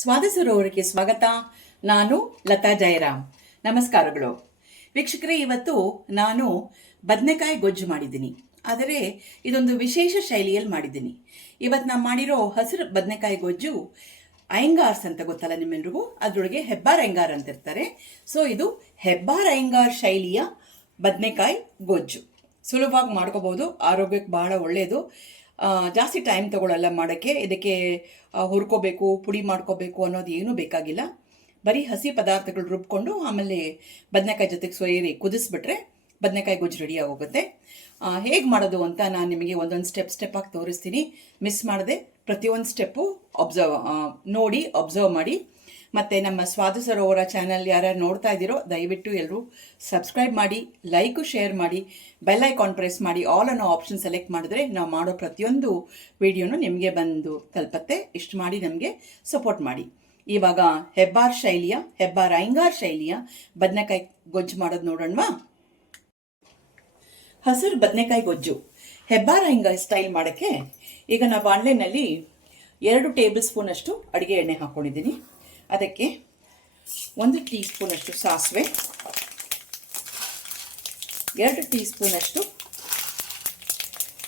ಸ್ವಾಗತ ಸ್ವಾಗತ. ನಾನು ಲತಾ ಜಯರಾಮ್. ನಮಸ್ಕಾರಗಳು ವೀಕ್ಷಕರೇ. ಇವತ್ತು ನಾನು ಬದನೆಕಾಯಿ ಗೊಜ್ಜು ಮಾಡಿದ್ದೀನಿ. ಆದರೆ ಇದೊಂದು ವಿಶೇಷ ಶೈಲಿಯಲ್ಲಿ ಮಾಡಿದ್ದೀನಿ. ಇವತ್ತು ನಾನು ಮಾಡಿರೋ ಹಸಿರು ಬದನೆಕಾಯಿ ಗೊಜ್ಜು ಅಯ್ಯಂಗಾರ್ಸ್ ಅಂತ ಗೊತ್ತಲ್ಲ ನಿಮ್ಮೆಲ್ರಿಗೂ. ಅದರೊಳಗೆ ಹೆಬ್ಬಾರ್ ಅಯ್ಯಂಗಾರ್ ಅಂತ ಇರ್ತಾರೆ. ಸೊ ಇದು ಹೆಬ್ಬಾರ್ ಅಯ್ಯಂಗಾರ್ ಶೈಲಿಯ ಬದನೆಕಾಯಿ ಗೊಜ್ಜು. ಸುಲಭವಾಗಿ ಮಾಡ್ಕೋಬಹುದು, ಆರೋಗ್ಯಕ್ಕೆ ಬಹಳ ಒಳ್ಳೆಯದು. ಜಾಸ್ತಿ ಟೈಮ್ ತಗೊಳ್ಳಲ್ಲ ಮಾಡೋಕ್ಕೆ. ಇದಕ್ಕೆ ಹುರ್ಕೋಬೇಕು, ಪುಡಿ ಮಾಡ್ಕೋಬೇಕು ಅನ್ನೋದು ಏನೂ ಬೇಕಾಗಿಲ್ಲ. ಬರೀ ಹಸಿ ಪದಾರ್ಥಗಳು ರುಬ್ಕೊಂಡು ಆಮೇಲೆ ಬದನೆಕಾಯಿ ಜೊತೆಗೆ ಸೊಯ್ರಿ ಕುದಿಸ್ಬಿಟ್ರೆ ಬದನೆಕಾಯಿ ಗೊಜ್ಜು ರೆಡಿ ಆಗೋಗುತ್ತೆ. ಹೇಗೆ ಮಾಡೋದು ಅಂತ ನಾನು ನಿಮಗೆ ಒಂದೊಂದು ಸ್ಟೆಪ್ ಆಗಿ ತೋರಿಸ್ತೀನಿ. ಮಿಸ್ ಮಾಡದೆ ಪ್ರತಿಯೊಂದು ಸ್ಟೆಪ್ಪು ನೋಡಿ ಅಬ್ಸರ್ವ್ ಮಾಡಿ. ಮತ್ತು ನಮ್ಮ ಸ್ವಾದ ಸರೋವರ ಚಾನಲ್ ಯಾರ್ಯಾರು ನೋಡ್ತಾ ಇದ್ದೀರೋ ದಯವಿಟ್ಟು ಎಲ್ಲರೂ ಸಬ್ಸ್ಕ್ರೈಬ್ ಮಾಡಿ, ಲೈಕು ಶೇರ್ ಮಾಡಿ, ಬೆಲ್ ಐಕಾನ್ ಪ್ರೆಸ್ ಮಾಡಿ, ಆಲ್ ಅನ್ನೋ ಆಪ್ಷನ್ ಸೆಲೆಕ್ಟ್ ಮಾಡಿದ್ರೆ ನಾವು ಮಾಡೋ ಪ್ರತಿಯೊಂದು ವಿಡಿಯೋನು ನಿಮಗೆ ಬಂದು ತಲುಪತ್ತೆ. ಇಷ್ಟು ಮಾಡಿ ನಮಗೆ ಸಪೋರ್ಟ್ ಮಾಡಿ. ಇವಾಗ ಹೆಬ್ಬಾರ್ ಅಯ್ಯಂಗಾರ್ ಶೈಲಿಯ ಬದನೆಕಾಯಿ ಗೊಜ್ಜು ಮಾಡೋದು ನೋಡೋಣವಾ. ಹಸಿರು ಬದನೆಕಾಯಿ ಗೊಜ್ಜು ಹೆಬ್ಬಾರ್ ಅಯ್ಯಂಗಾರ್ ಸ್ಟೈಲ್ ಮಾಡೋಕ್ಕೆ ಈಗ ನಾವು ಬಾಣಲೆನಲ್ಲಿ 2 ಟೇಬಲ್ ಸ್ಪೂನ್ ಅಷ್ಟು ಅಡುಗೆ ಎಣ್ಣೆ ಹಾಕ್ಕೊಂಡಿದ್ದೀನಿ. ಅದಕ್ಕೆ 1 ಟೀ ಸ್ಪೂನ್ ಅಷ್ಟು ಸಾಸಿವೆ, 2 ಟೀ ಸ್ಪೂನ್ ಅಷ್ಟು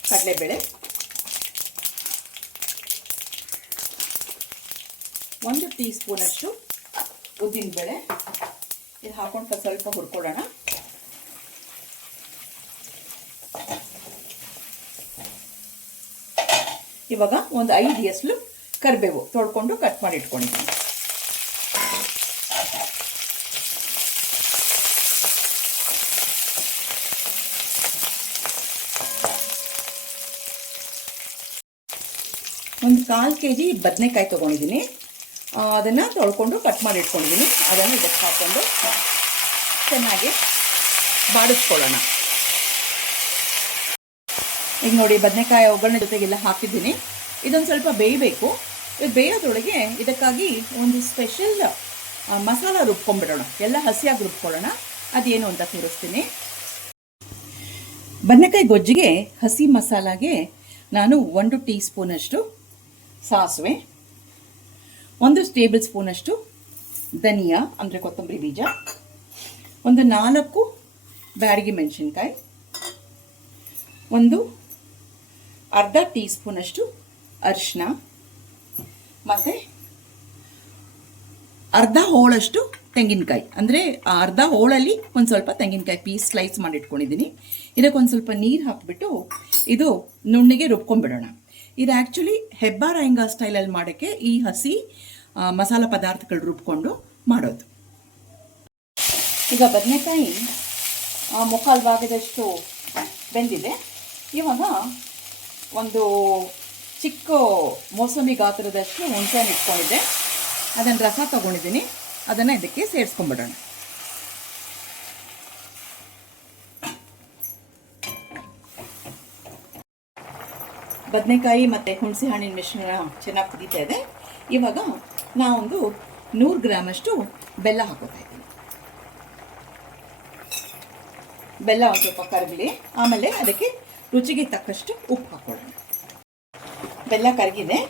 ಕಡಲೆಬೇಳೆ, 1 ಟೀ ಸ್ಪೂನ್ ಅಷ್ಟು ಉದ್ದಿನಬೇಳೆ. ಇದು ಹಾಕೊಂಡು ಸ್ವಲ್ಪ ಹುರ್ಕೊಳ್ಳೋಣ. ಇವಾಗ ಒಂದು 5 ಎಸಳು ಕರಿಬೇವು ತೊಳ್ಕೊಂಡು ಕಟ್ ಮಾಡಿ ಇಟ್ಕೊಂಡಿದ್ದೀನಿ. ಒಂದು 1/4 kg ಬದನೆಕಾಯಿ ತೊಗೊಂಡಿದ್ದೀನಿ. ಅದನ್ನು ತೊಳ್ಕೊಂಡು ಕಟ್ ಮಾಡಿ ಇಟ್ಕೊಂಡಿದ್ದೀನಿ. ಅದನ್ನು ಇದಕ್ಕೆ ಹಾಕ್ಕೊಂಡು ಚೆನ್ನಾಗಿ ಬಾಡಿಸ್ಕೊಳ್ಳೋಣ. ಈಗ ನೋಡಿ, ಬದನೆಕಾಯಿ ಒಗ್ಗರಣೆ ಜೊತೆಗೆಲ್ಲ ಹಾಕಿದ್ದೀನಿ. ಇದೊಂದು ಸ್ವಲ್ಪ ಬೇಯಬೇಕು. ಇದು ಬೇಯೋದ್ರೊಳಗೆ ಇದಕ್ಕಾಗಿ ಒಂದು ಸ್ಪೆಷಲ್ ಮಸಾಲ ರುಬ್ಕೊಂಡ್ಬಿಡೋಣ. ಎಲ್ಲ ಹಸಿಯಾಗಿ ರುಬ್ಕೊಳ್ಳೋಣ. ಅದೇನು ಅಂತ ತೋರಿಸ್ತೀನಿ. ಬದನೆಕಾಯಿ ಗೊಜ್ಜಿಗೆ ಹಸಿ ಮಸಾಲಾಗೆ ನಾನು 1 ಟೀ ಸ್ಪೂನ್ ಅಷ್ಟು ಸಾಸಿವೆ, 1 ಟೇಬಲ್ ಸ್ಪೂನ್ ಅಷ್ಟು ಧನಿಯಾ ಅಂದರೆ ಕೊತ್ತಂಬರಿ ಬೀಜ, ಒಂದು 4 ಬ್ಯಾಡಗಿ ಮೆಣಸಿನ್ಕಾಯಿ, ಒಂದು ಅರ್ಧ ಟೀ ಸ್ಪೂನ್ ಅಷ್ಟು ಅರಿಶಿನ, ಮತ್ತು ಅರ್ಧ ಹೋಳಷ್ಟು ತೆಂಗಿನಕಾಯಿ. ಅಂದರೆ ಅರ್ಧ ಹೋಳಲ್ಲಿ ಒಂದು ಸ್ವಲ್ಪ ತೆಂಗಿನಕಾಯಿ ಪೀಸ್ ಸ್ಲೈಸ್ ಮಾಡಿ ಇಟ್ಕೊಂಡಿದ್ದೀನಿ. ಇದಕ್ಕೊಂದು ಸ್ವಲ್ಪ ನೀರು ಹಾಕಿಬಿಟ್ಟು ಇದು ನುಣ್ಣಿಗೆ ರುಬ್ಕೊಂಡ್ಬಿಡೋಣ. ಇದು ಆ್ಯಕ್ಚುಲಿ ಹೆಬ್ಬಾರ್ ಅಯ್ಯಂಗಾರ್ ಸ್ಟೈಲಲ್ಲಿ ಮಾಡೋಕ್ಕೆ ಈ ಹಸಿ ಮಸಾಲ ಪದಾರ್ಥಗಳು ರುಬ್ಕೊಂಡು ಮಾಡೋದು. ಈಗ ಬದನೆಕಾಯಿ ಮುಕ್ಕಾಲು ಭಾಗದಷ್ಟು ಬೆಂದಿದೆ. ಇವಾಗ ಒಂದು ಚಿಕ್ಕ ಮೋಸಂಬಿ ಗಾತ್ರದಷ್ಟು ಹುಣಸೆಹಣ್ಣು ಇಟ್ಕೊಂಡಿದ್ದೆ. ಅದನ್ನು ರಸ ತೊಗೊಂಡಿದ್ದೀನಿ. ಅದನ್ನು ಇದಕ್ಕೆ ಸೇರಿಸ್ಕೊಂಡ್ಬಿಡೋಣ. ಬದನೆಕಾಯಿ ಮತ್ತು ಹುಣಸೆ ಹಣ್ಣಿನ ಮಿಶ್ರಣ ಚೆನ್ನಾಗಿ ಕುದೀತಾ ಇದೆ. ಇವಾಗ ನಾವೊಂದು 100 ಗ್ರಾಮಷ್ಟು ಬೆಲ್ಲ ಹಾಕೋತಾ ಇದ್ದೀನಿ. ಬೆಲ್ಲ ಒಂದು ಸ್ವಲ್ಪ ಕರಗಲಿ. ಆಮೇಲೆ ಅದಕ್ಕೆ ರುಚಿಗೆ ತಕ್ಕಷ್ಟು ಉಪ್ಪು ಹಾಕೊಳ್ಳೋಣ. ಬೆಲ್ಲ ಕರಗಿದೆ.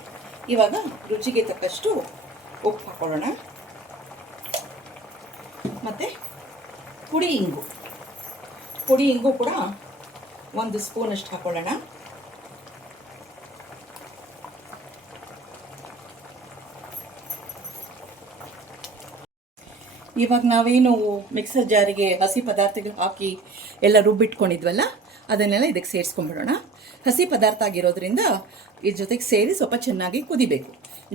ಇವಾಗ ರುಚಿಗೆ ತಕ್ಕಷ್ಟು ಉಪ್ಪು ಹಾಕೊಳ್ಳೋಣ. ಮತ್ತು ಪುಡಿ ಇಂಗು ಕೂಡ 1 ಸ್ಪೂನ್ ಅಷ್ಟು ಹಾಕೊಳ್ಳೋಣ. ಇವಾಗ ನಾವೇನು ಮಿಕ್ಸರ್ ಜಾರಿಗೆ ಹಸಿ ಪದಾರ್ಥಗಳು ಹಾಕಿ ಎಲ್ಲ ರುಬ್ಬಿಟ್ಕೊಂಡಿದ್ವಲ್ಲ, ಅದನ್ನೆಲ್ಲ ಇದಕ್ಕೆ ಸೇರಿಸ್ಕೊಂಡ್ಬಿಡೋಣ. ಹಸಿ ಪದಾರ್ಥ ಆಗಿರೋದ್ರಿಂದ ಇದ್ರ ಜೊತೆಗೆ ಸೇರಿ ಸ್ವಲ್ಪ ಚೆನ್ನಾಗಿ ಕುದಿಬೇಕು.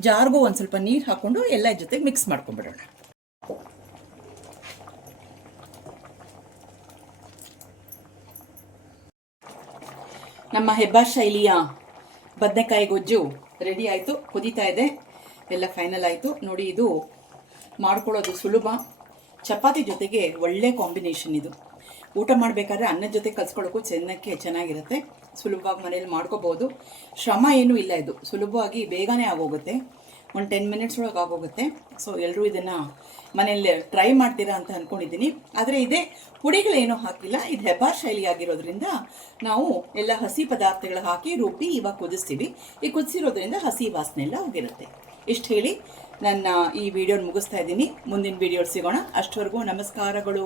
ಜಾರ್ಗೂ ಒಂದು ಸ್ವಲ್ಪ ನೀರು ಹಾಕ್ಕೊಂಡು ಎಲ್ಲ ಜೊತೆಗೆ ಮಿಕ್ಸ್ ಮಾಡ್ಕೊಂಡ್ಬಿಡೋಣ. ನಮ್ಮ ಹೆಬ್ಬಾರ್ ಶೈಲಿಯ ಬದನೆಕಾಯಿ ಗೊಜ್ಜು ರೆಡಿ ಆಯಿತು. ಕುದೀತಾ ಇದೆ. ಎಲ್ಲ ಫೈನಲ್ ಆಯಿತು ನೋಡಿ. ಇದು ಮಾಡ್ಕೊಳ್ಳೋದು ಸುಲಭ. ಚಪಾತಿ ಜೊತೆಗೆ ಒಳ್ಳೆ ಕಾಂಬಿನೇಷನ್ ಇದು. ಊಟ ಮಾಡಬೇಕಾದ್ರೆ ಅನ್ನದ ಜೊತೆ ಕಲ್ಸ್ಕೊಳ್ಳೋಕ್ಕೂ ಚೆನ್ನಾಗಿರುತ್ತೆ. ಸುಲಭವಾಗಿ ಮನೇಲಿ ಮಾಡ್ಕೋಬೋದು. ಶ್ರಮ ಏನೂ ಇಲ್ಲ. ಇದು ಸುಲಭವಾಗಿ ಬೇಗನೆ ಆಗೋಗುತ್ತೆ. ಒಂದು 10 ಮಿನಿಟ್ಸ್ ಒಳಗೆ ಆಗೋಗುತ್ತೆ. ಸೊ ಎಲ್ಲರೂ ಇದನ್ನು ಮನೆಯಲ್ಲಿ ಟ್ರೈ ಮಾಡ್ತೀರಾ ಅಂತ ಅಂದ್ಕೊಂಡಿದ್ದೀನಿ. ಆದರೆ ಇದೇ ಪುಡಿಗಳೇನೂ ಹಾಕಿಲ್ಲ. ಇದು ಹೆಬ್ಬಾರ್ ಶೈಲಿ ಆಗಿರೋದ್ರಿಂದ ನಾವು ಎಲ್ಲ ಹಸಿ ಪದಾರ್ಥಗಳು ಹಾಕಿ ರುಬ್ಬಿ ಇವಾಗ ಕುದಿಸ್ತೀವಿ. ಈ ಕುದಿಸಿರೋದ್ರಿಂದ ಹಸಿ ವಾಸನೆ ಎಲ್ಲ ಹೋಗಿರುತ್ತೆ. ಇಷ್ಟು ಹೇಳಿ ನನ್ನ ಈ ವಿಡಿಯೋನ ಮುಗಿಸ್ತಾ ಇದ್ದೀನಿ. ಮುಂದಿನ ವಿಡಿಯೋ ಸಿಗೋಣ. ಅಷ್ಟವರೆಗೂ ನಮಸ್ಕಾರಗಳು.